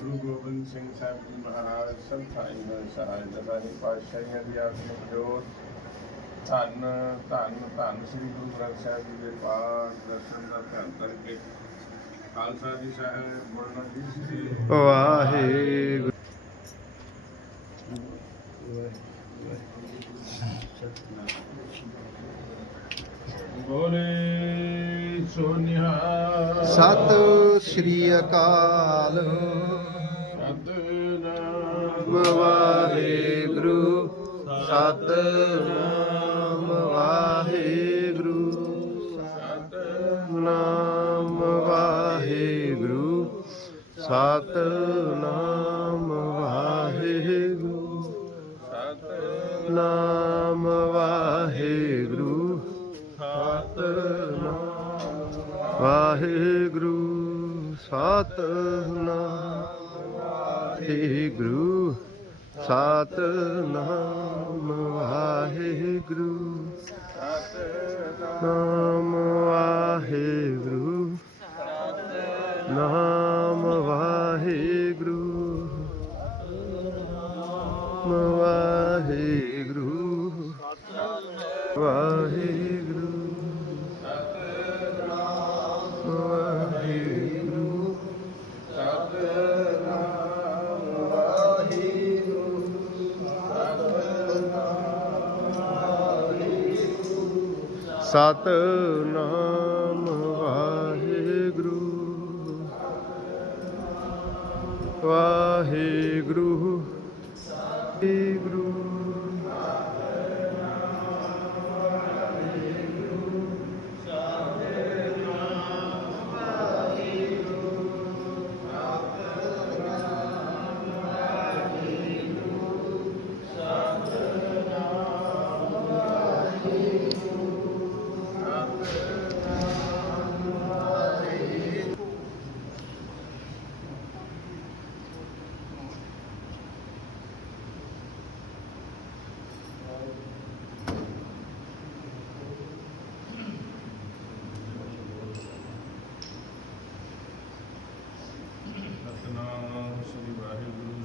ਗੁਰੂ ਗੋਬਿੰਦ ਸਿੰਘ ਸਾਹਿਬ ਜੀ ਮਹਾਰਾਜ ਸੰਤਾਈ ਨਾਲ ਸਹਾਇ ਦਸਾਨੀ ਪਾਤਸ਼ਾਹੀਆਂ ਦੀ ਆਤਮਿਕ ਜੋਤ ਧੰਨ ਧੰਨ ਧੰਨ ਸ੍ਰੀ ਗੁਰੂ ਗ੍ਰੰਥ ਸਾਹਿਬ ਜੀ ਦੇ ਪਾਠ ਦਰਸ਼ਨ ਦਾ ਧਿਆਨ ਕਰਕੇ ਖਾਲਸਾ ਜੀ ਸਾਹਿਬ ਬੋਲਣਾ ਜੀ ਵਾਹਿਗੁਰੂ। ਬੋਲੇ ਸੋਨਿਹਾ ਸਤਿ ਸ੍ਰੀ ਅਕਾਲ। ਸਤਨਾਮ ਵਾਹਿਗੁਰੂ। ਸਤਿਨਾਮ ਵਾਹਿਗੁਰੂ। ਸਤਿਨਾਮ ਵਾਹਿਗੁਰੂ। ਸਤਿਨਾਮ ਸਤਿਨਾਮ ਵਾਹਿਗੁਰੂ ਸਤਿਨਾਮ ਵਾਹਿਗੁਰੂ ਨਾਮ ਵਾਹਿਗੁਰੂ ਨਾਮ ਵਾਹਿਗੁਰੂ ਵਾਹਿਗੁਰੂ ਵਾਹਿਗੁਰੂ ਵਾਹਿਗੁਰੂ ਸਤਨਾਮ ਵਾਹਿਗੁਰੂ। ਵਾਹਿਗੁਰੂ।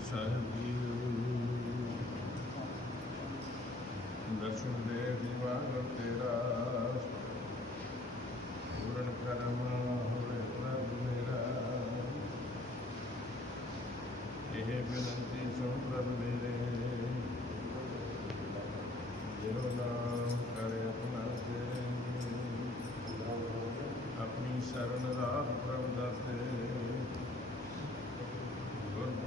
सहजीव दर्शन दे तेरा पूर्ण कर्म हरे प्रभु मेरा यह विनती सुन प्रभु मेरे जो नाम करे अपना से अपनी शरण राम प्रभु दत्ते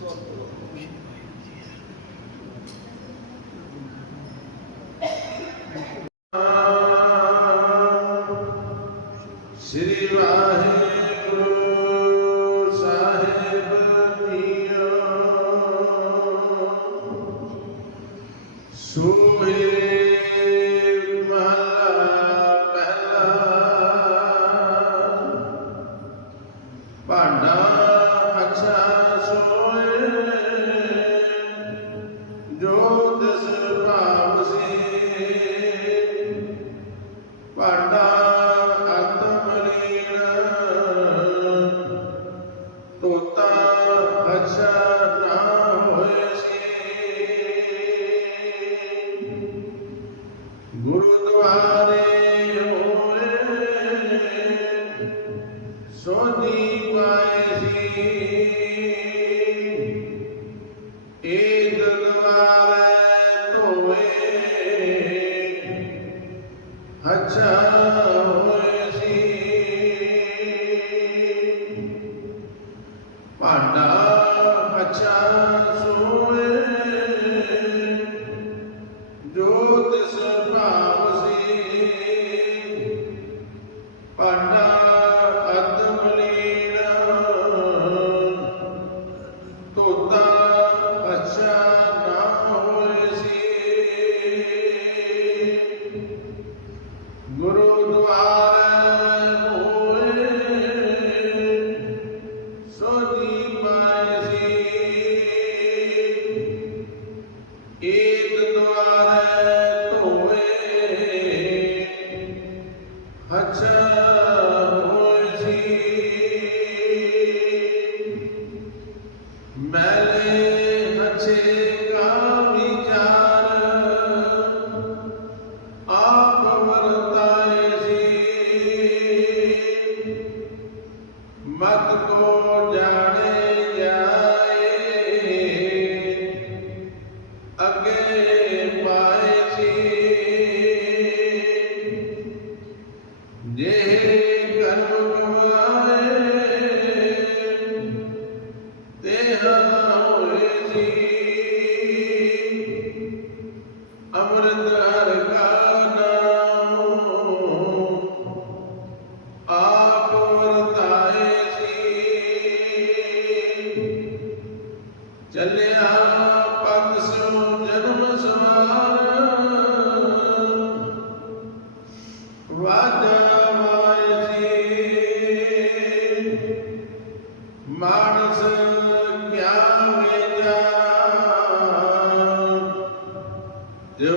座ってる。ਹੋਏ ਅੱਛਾ ਹੋਏ ਸੀ Guru Dual. ਮਤ ਕੋ ਜਾਣ ਚੱਲਿਆ ਪੰਜ ਸੋ ਜਨਮ ਸਵਾਰ ਵਾਦ ਵਾਇਸੀ ਮਾਨਸ ਕਿਆ ਵੇਚਾ। ਜੋ